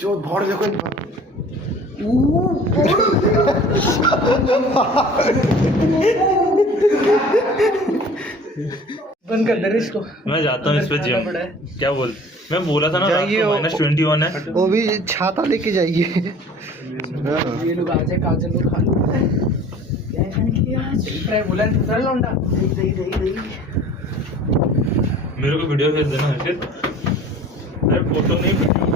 जो भोड़ देखो बंद कर दे इसको। मैं जाता हूँ इस पे जिम। क्या बोल, मैं बोला था ना -21 है। वो भी छाता लेके जाइए। ये लोग आज काजल को खा लो। क्या खाने के लिए आज फ्राई बोला है लौंडा। दही मेरे को वीडियो भेज देना है फिर। अरे फोटो नहीं, वीडियो।